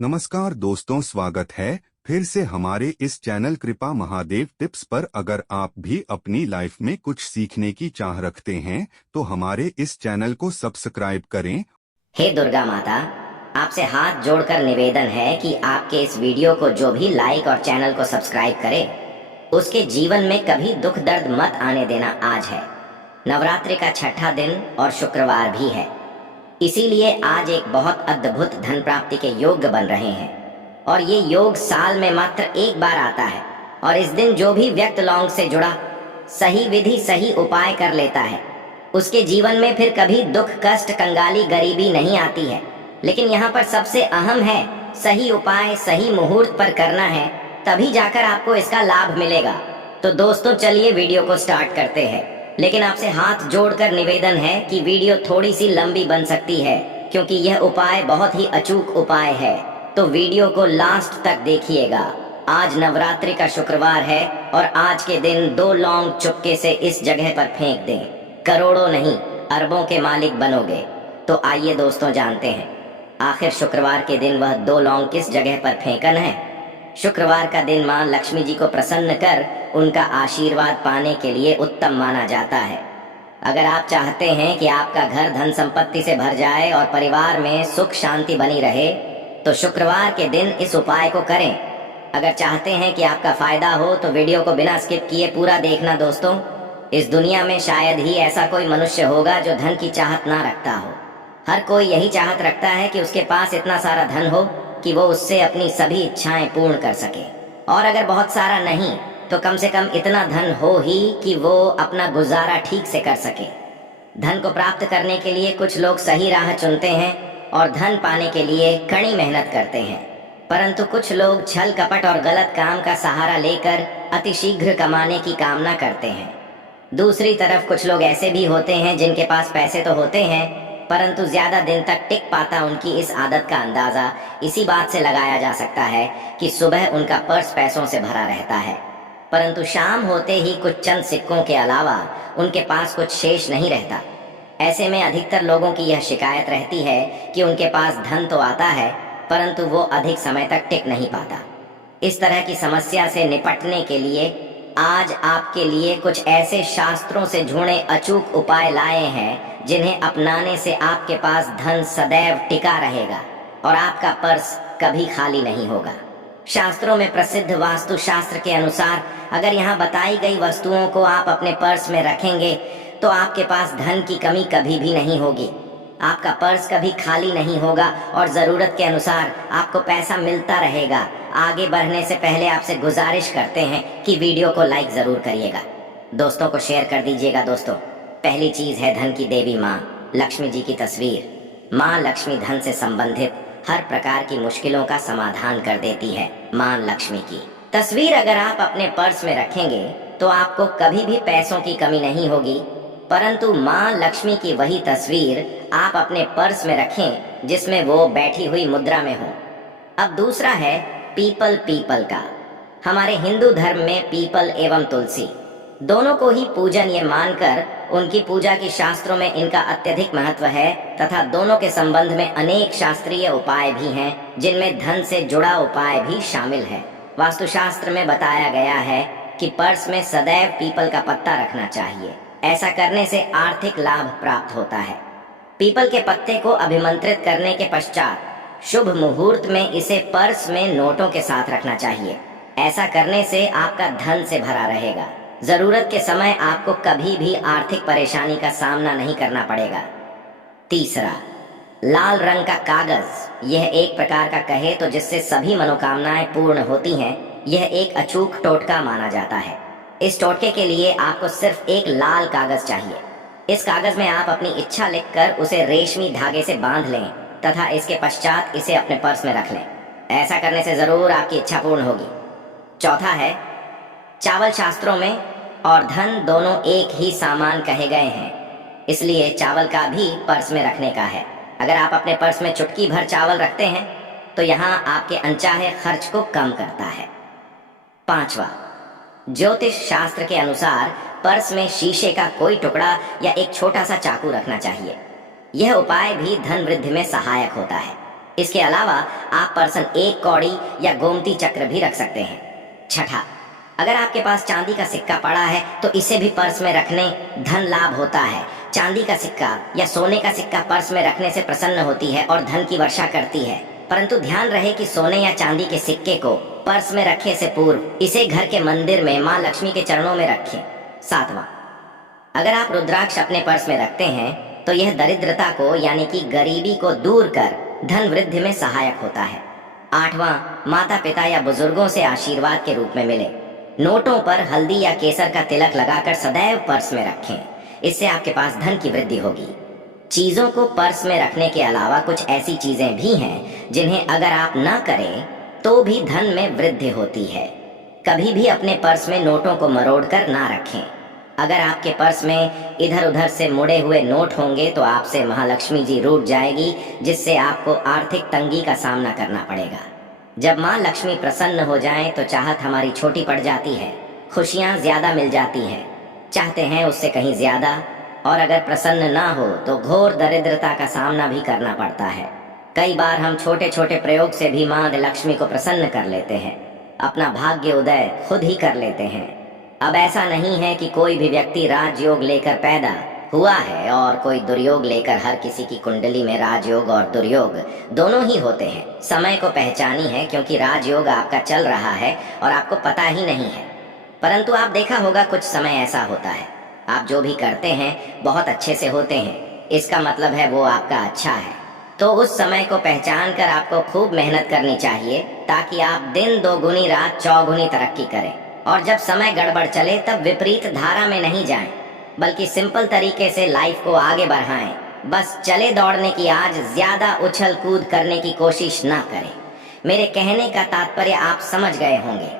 नमस्कार दोस्तों, स्वागत है फिर से हमारे इस चैनल कृपा महादेव टिप्स पर। अगर आप भी अपनी लाइफ में कुछ सीखने की चाह रखते हैं तो हमारे इस चैनल को सब्सक्राइब करें। हे दुर्गा माता, आपसे हाथ जोड़कर निवेदन है कि आपके इस वीडियो को जो भी लाइक और चैनल को सब्सक्राइब करे उसके जीवन में कभी दुख दर्द मत आने देना। आज है नवरात्रि का छठा दिन और शुक्रवार भी है, इसीलिए आज एक बहुत अद्भुत धन प्राप्ति के योग बन रहे हैं। और ये योग साल में मात्र एक बार आता है और इस दिन जो भी व्यक्ति लौंग से जुड़ा सही विधि सही उपाय कर लेता है उसके जीवन में फिर कभी दुख कष्ट कंगाली गरीबी नहीं आती है। लेकिन यहाँ पर सबसे अहम है सही उपाय सही मुहूर्त पर करना है, तभी जाकर आपको इसका लाभ मिलेगा। तो दोस्तों चलिए वीडियो को स्टार्ट करते हैं, लेकिन आपसे हाथ जोड़कर निवेदन है कि वीडियो थोड़ी सी लंबी बन सकती है क्योंकि यह उपाय बहुत ही अचूक उपाय है। तो वीडियो को लास्ट तक देखिएगा। आज नवरात्रि का शुक्रवार है और आज के दिन 2 लौंग चुपके से इस जगह पर फेंक दें। करोड़ों नहीं अरबों के मालिक बनोगे। तो आइए दोस्तों जानते हैं आखिर शुक्रवार के दिन वह 2 लौंग किस जगह पर फेंकन है। शुक्रवार का दिन मां लक्ष्मी जी को प्रसन्न कर उनका आशीर्वाद पाने के लिए उत्तम माना जाता है। अगर आप चाहते हैं कि आपका घर धन संपत्ति से भर जाए और परिवार में सुख शांति बनी रहे तो शुक्रवार के दिन इस उपाय को करें। अगर चाहते हैं कि आपका फायदा हो तो वीडियो को बिना स्किप किए पूरा देखना। दोस्तों, इस दुनिया में शायद ही ऐसा कोई मनुष्य होगा जो धन की चाहत ना रखता हो। हर कोई यही चाहत रखता है कि उसके पास इतना सारा धन हो कि वो उससे अपनी सभी इच्छाएं पूर्ण कर सके, और अगर बहुत सारा नहीं तो कम से कम इतना धन हो ही कि वो अपना गुजारा ठीक से कर सके। धन को प्राप्त करने के लिए कुछ लोग सही राह चुनते हैं और धन पाने के लिए कड़ी मेहनत करते हैं, परंतु कुछ लोग छल कपट और गलत काम का सहारा लेकर अतिशीघ्र कमाने की कामना करते हैं। दूसरी तरफ कुछ लोग ऐसे भी होते हैं जिनके पास पैसे तो होते हैं परंतु ज्यादा दिन तक टिक पाता उनकी इस आदत का अंदाजा इसी बात से लगाया जा सकता है कि सुबह उनका पर्स पैसों से भरा रहता है परंतु शाम होते ही कुछ चंद सिक्कों के अलावा उनके पास कुछ शेष नहीं रहता। ऐसे में अधिकतर लोगों की यह शिकायत रहती है कि उनके पास धन तो आता है परंतु वो अधिक समय तक टिक नहीं पाता। इस तरह की समस्या से निपटने के लिए आज आपके लिए कुछ ऐसे शास्त्रों से जुड़े अचूक उपाय लाए हैं जिन्हें अपनाने से आपके पास धन सदैव टिका रहेगा और आपका पर्स कभी खाली नहीं होगा। शास्त्रों में प्रसिद्ध वास्तु शास्त्र के अनुसार अगर यहाँ बताई गई वस्तुओं को आप अपने पर्स में रखेंगे तो आपके पास धन की कमी कभी भी नहीं होगी। आपका पर्स कभी खाली नहीं होगा और जरूरत के अनुसार आपको पैसा मिलता रहेगा। आगे बढ़ने से पहले आपसे गुजारिश करते हैं कि वीडियो को लाइक जरूर करिएगा, दोस्तों को शेयर कर दीजिएगा। दोस्तों, पहली चीज है धन की देवी माँ लक्ष्मी जी की तस्वीर। माँ लक्ष्मी धन से संबंधित हर प्रकार की मुश्किलों का समाधान कर देती है। माँ लक्ष्मी की तस्वीर अगर आप अपने पर्स में रखेंगे तो आपको कभी भी पैसों की कमी नहीं होगी, परंतु माँ लक्ष्मी की वही तस्वीर आप अपने पर्स में रखें जिसमें वो बैठी हुई मुद्रा में हो। अब दूसरा है पीपल का। हमारे हिंदू धर्म में पीपल एवं तुलसी दोनों को ही पूजनीय मानकर उनकी पूजा की शास्त्रों में इनका अत्यधिक महत्व है तथा दोनों के संबंध में अनेक शास्त्रीय उपाय भी हैं जिनमें धन से जुड़ा उपाय भी शामिल है। वास्तुशास्त्र में बताया गया है कि पर्स में सदैव पीपल का पत्ता रखना चाहिए। ऐसा करने से आर्थिक लाभ प्राप्त होता है। पीपल के पत्ते को अभिमंत्रित करने के पश्चात शुभ मुहूर्त में इसे पर्स में नोटों के साथ रखना चाहिए। ऐसा करने से आपका धन से भरा रहेगा। जरूरत के समय आपको कभी भी आर्थिक परेशानी का सामना नहीं करना पड़ेगा। तीसरा, लाल रंग का कागज। यह एक प्रकार का कहे तो जिससे सभी मनोकामनाएं पूर्ण होती हैं। यह एक अचूक टोटका माना जाता है। इस टोटके के लिए आपको सिर्फ एक लाल कागज चाहिए। इस कागज में आप अपनी इच्छा लिखकर उसे रेशमी धागे से बांध लें तथा इसके पश्चात इसे अपने पर्स में रख लें। ऐसा करने से जरूर आपकी इच्छा पूर्ण होगी। चौथा है चावल। शास्त्रों में और धन दोनों एक ही सामान कहे गए हैं, इसलिए चावल का भी पर्स में रखने का है। अगर आप अपने पर्स में चुटकी भर चावल रखते हैं तो यहाँ आपके अनचाहे खर्च को कम करता है। पांचवा, ज्योतिष शास्त्र के अनुसार पर्स में शीशे का कोई टुकड़ा या एक छोटा सा चाकू रखना चाहिए। यह उपाय भी धन वृद्धि में सहायक होता है। इसके अलावा आप पर्स 1 कौड़ी या गोमती चक्र भी रख सकते हैं। छठा, अगर आपके पास चांदी का सिक्का पड़ा है तो इसे भी पर्स में रखने धन लाभ होता है। चांदी का सिक्का या सोने का सिक्का पर्स में रखने से प्रसन्न होती है और धन की वर्षा करती है, परंतु ध्यान रहे कि सोने या चांदी के सिक्के को पर्स में रखने से पूर्व इसे घर के मंदिर में माँ लक्ष्मी के चरणों में रखें। सातवां, अगर आप रुद्राक्ष अपने पर्स में रखते हैं तो यह दरिद्रता को यानी कि गरीबी को दूर कर धन वृद्धि में सहायक होता है। आठवां, माता पिता या बुजुर्गों से आशीर्वाद के रूप में मिले। नोटों पर हल्दी या केसर का तिलक लगाकर सदैव पर्स में रखें, इससे आपके पास धन की वृद्धि होगी। चीजों को पर्स में रखने के अलावा कुछ ऐसी चीजें भी हैं जिन्हें अगर आप ना करें तो भी धन में वृद्धि होती है। कभी भी अपने पर्स में नोटों को मरोड़कर ना रखें। अगर आपके पर्स में इधर उधर से मुड़े हुए नोट होंगे तो आपसे महालक्ष्मी जी रूठ जाएगी, जिससे आपको आर्थिक तंगी का सामना करना पड़ेगा। जब माँ लक्ष्मी प्रसन्न हो जाएं तो चाहत हमारी छोटी पड़ जाती है, खुशियाँ ज्यादा मिल जाती हैं, चाहते हैं उससे कहीं ज्यादा, और अगर प्रसन्न ना हो तो घोर दरिद्रता का सामना भी करना पड़ता है। कई बार हम छोटे छोटे प्रयोग से भी माँ लक्ष्मी को प्रसन्न कर लेते हैं, अपना भाग्य उदय खुद ही कर लेते हैं। अब ऐसा नहीं है कि कोई भी व्यक्ति राजयोग लेकर पैदा हुआ है और कोई दुर्योग लेकर। हर किसी की कुंडली में राजयोग और दुर्योग दोनों ही होते हैं। समय को पहचानी है क्योंकि राजयोग आपका चल रहा है और आपको पता ही नहीं है, परंतु आप देखा होगा कुछ समय ऐसा होता है आप जो भी करते हैं बहुत अच्छे से होते हैं, इसका मतलब है वो आपका अच्छा है। तो उस समय को पहचान कर आपको खूब मेहनत करनी चाहिए ताकि आप दिन दोगुनी रात चौगुनी तरक्की करें, और जब समय गड़बड़ चले तब विपरीत धारा में नहीं जाएं, बल्कि सिंपल तरीके से लाइफ को आगे बढ़ाएं। बस चले दौड़ने की आज ज्यादा उछल कूद करने की कोशिश ना करें। मेरे कहने का तात्पर्य आप समझ गए होंगे।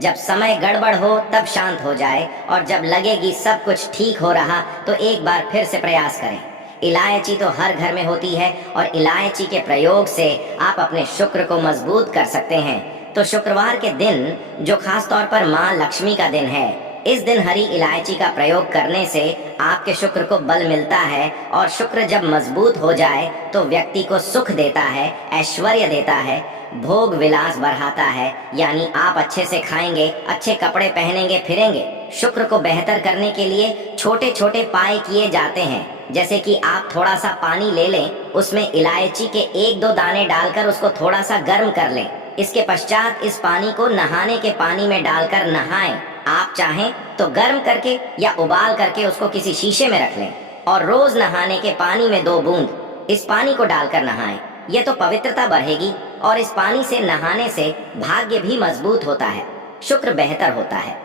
जब समय गड़बड़ हो तब शांत हो जाए, और जब लगेगी सब कुछ ठीक हो रहा तो एक बार फिर से प्रयास करें। इलायची तो हर घर में होती है और इलायची के प्रयोग से आप अपने शुक्र को मजबूत कर सकते हैं। तो शुक्रवार के दिन, जो खास तौर पर माँ लक्ष्मी का दिन है, इस दिन हरी इलायची का प्रयोग करने से आपके शुक्र को बल मिलता है, और शुक्र जब मजबूत हो जाए तो व्यक्ति को सुख देता है, ऐश्वर्य देता है, भोग विलास बढ़ाता है, यानी आप अच्छे से खाएंगे, अच्छे कपड़े पहनेंगे, फिरेंगे। शुक्र को बेहतर करने के लिए छोटे छोटे पाए किए जाते हैं, जैसे कि आप थोड़ा सा पानी ले लें, उसमें इलायची के 1-2 दाने डालकर उसको थोड़ा सा गर्म कर लें। इसके पश्चात इस पानी को नहाने के पानी में डालकर नहाएं। आप चाहें तो गर्म करके या उबाल करके उसको किसी शीशे में रख लें, और रोज नहाने के पानी में 2 बूंद इस पानी को डालकर नहाएं। यह तो पवित्रता बढ़ेगी, और इस पानी से नहाने से भाग्य भी मजबूत होता है, शुक्र बेहतर होता है।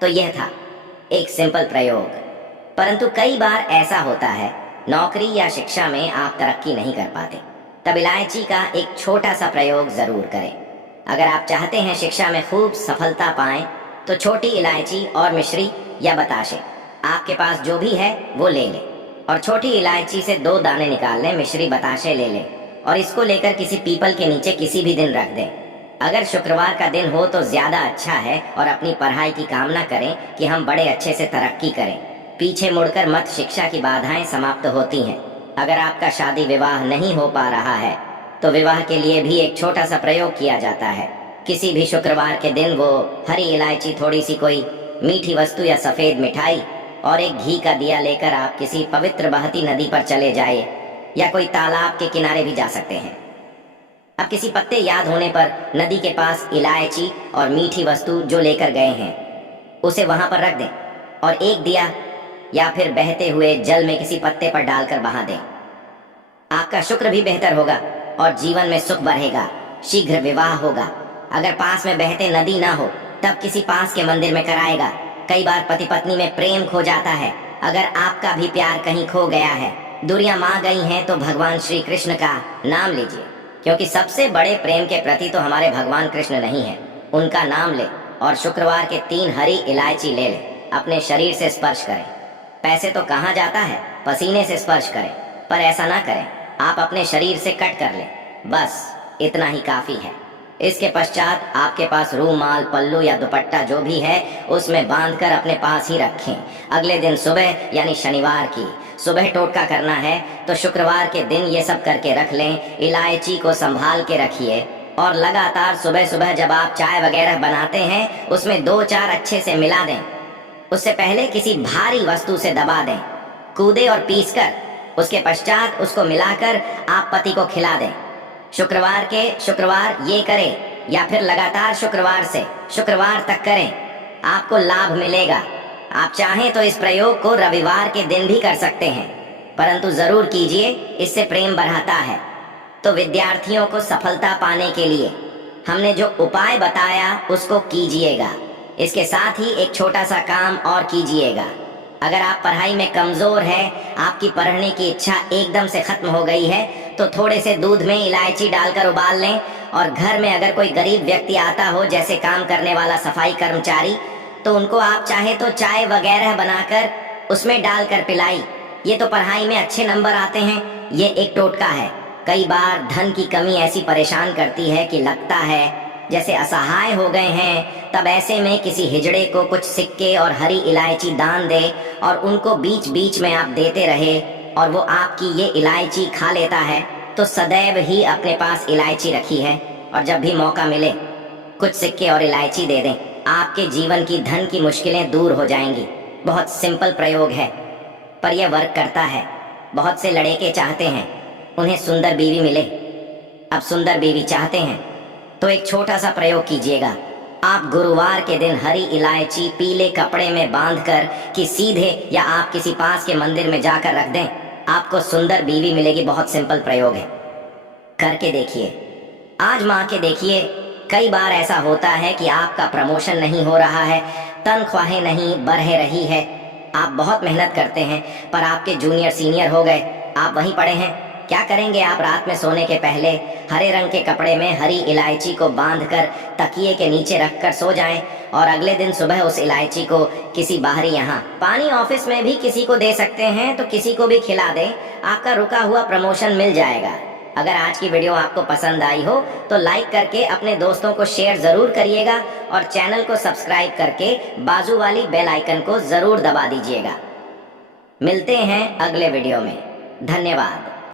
तो यह था एक सिंपल प्रयोग, परंतु कई बार ऐसा होता है नौकरी या शिक्षा में आप तरक्की नहीं कर पाते, तब इलायची का एक छोटा सा प्रयोग जरूर करें। अगर आप चाहते हैं शिक्षा में खूब सफलता पाएं तो छोटी इलायची और मिश्री या बताशे, आपके पास जो भी है वो ले लें, और छोटी इलायची से 2 दाने निकाल लें, मिश्री बताशे ले लें, और इसको लेकर किसी पीपल के नीचे किसी भी दिन रख दें। अगर शुक्रवार का दिन हो तो ज्यादा अच्छा है, और अपनी पढ़ाई की कामना करें कि हम बड़े अच्छे से तरक्की करें। पीछे मुड़कर मत, शिक्षा की बाधाएं समाप्त होती हैं। अगर आपका शादी विवाह नहीं हो पा रहा है तो विवाह के लिए भी एक छोटा सा प्रयोग किया जाता है। किसी भी शुक्रवार के दिन वो हरी इलायची, थोड़ी सी कोई मीठी वस्तु या सफेद मिठाई और एक घी का दिया लेकर आप किसी पवित्र बहती नदी पर चले जाइए, या कोई तालाब के किनारे भी जा सकते हैं। अब किसी पत्ते याद होने पर नदी के पास इलायची और मीठी वस्तु जो लेकर गए हैं उसे वहां पर रख दें, और एक दिया या फिर बहते हुए जल में किसी पत्ते पर डालकर बहा दें। आपका शुक्र भी बेहतर होगा और जीवन में सुख बढ़ेगा, शीघ्र विवाह होगा। अगर पास में बहते नदी ना हो तब किसी पास के मंदिर में कराएगा। कई बार पति पत्नी में प्रेम खो जाता है। अगर आपका भी प्यार कहीं खो गया है, दूरियां मां गई हैं, तो भगवान श्री कृष्ण का नाम लीजिए, क्योंकि सबसे बड़े प्रेम के प्रति तो हमारे भगवान कृष्ण नहीं है। उनका नाम ले और शुक्रवार के 3 हरी इलायची ले ले, अपने शरीर से स्पर्श करें। पैसे तो कहाँ जाता है, पसीने से स्पर्श करें, पर ऐसा ना करें, आप अपने शरीर से कट कर लें। बस इतना ही काफी है। इसके पश्चात आपके पास रूमाल, पल्लू या दुपट्टा जो भी है उसमें बांधकर अपने पास ही रखें। अगले दिन सुबह यानी शनिवार की सुबह टोटका करना है तो शुक्रवार के दिन ये सब करके रख लें। इलायची को संभाल के रखिए और लगातार सुबह सुबह जब आप चाय वगैरह बनाते हैं उसमें 2-4 अच्छे से मिला दें। उससे पहले किसी भारी वस्तु से दबा दें, कूदे और पीस कर। उसके पश्चात उसको मिलाकर आप पति को खिला दें। शुक्रवार के शुक्रवार ये करें या फिर लगातार शुक्रवार से शुक्रवार तक करें, आपको लाभ मिलेगा। आप चाहें तो इस प्रयोग को रविवार के दिन भी कर सकते हैं, परंतु जरूर कीजिए, इससे प्रेम बढ़ाता है। तो विद्यार्थियों को सफलता पाने के लिए हमने जो उपाय बताया उसको कीजिएगा। इसके साथ ही एक छोटा सा काम और कीजिएगा। अगर आप पढ़ाई में कमजोर है, आपकी पढ़ने की इच्छा एकदम से खत्म हो गई है, तो थोड़े से दूध में इलायची डालकर उबाल लें और घर में अगर कोई गरीब व्यक्ति आता हो, जैसे काम करने वाला सफाई कर्मचारी, तो उनको आप चाहे तो चाय वगैरह बनाकर उसमें डालकर पिलाई। ये तो पढ़ाई में अच्छे नंबर आते हैं। ये एक टोटका है। कई बार धन की कमी ऐसी परेशान करती है कि लगता है जैसे असहाय हो गए हैं, तब ऐसे में किसी हिजड़े को कुछ सिक्के और हरी इलायची दान दे और उनको बीच बीच में आप देते रहे और वो आपकी ये इलायची खा लेता है, तो सदैव ही अपने पास इलायची रखी है और जब भी मौका मिले कुछ सिक्के और इलायची दे दें, आपके जीवन की धन की मुश्किलें दूर हो जाएंगी। बहुत सिंपल प्रयोग है पर यह वर्क करता है। बहुत से लड़के चाहते हैं उन्हें सुंदर बीवी मिले। अब सुंदर बीवी चाहते हैं तो एक छोटा सा प्रयोग कीजिएगा। आप गुरुवार के दिन हरी इलायची पीले कपड़े में बांधकर कि सीधे या आप किसी पास के मंदिर में जाकर रख दें, आपको सुंदर बीवी मिलेगी। बहुत सिंपल प्रयोग है, करके देखिए, आजमा के देखिए। कई बार ऐसा होता है कि आपका प्रमोशन नहीं हो रहा है, तनख्वाहें नहीं बढ़ रही है, आप बहुत मेहनत करते हैं पर आपके जूनियर सीनियर हो गए, आप वहीं पड़े हैं। क्या करेंगे आप? रात में सोने के पहले हरे रंग के कपड़े में हरी इलायची को बांधकर तकिए के नीचे रखकर सो जाएं और अगले दिन सुबह उस इलायची को किसी बाहरी यहाँ पानी ऑफिस में भी किसी को दे सकते हैं, तो किसी को भी खिला दें, आपका रुका हुआ प्रमोशन मिल जाएगा। अगर आज की वीडियो आपको पसंद आई हो तो लाइक करके अपने दोस्तों को शेयर जरूर करिएगा और चैनल को सब्सक्राइब करके बाजू वाली बेल आइकन को जरूर दबा दीजिएगा। मिलते हैं अगले वीडियो में। धन्यवाद।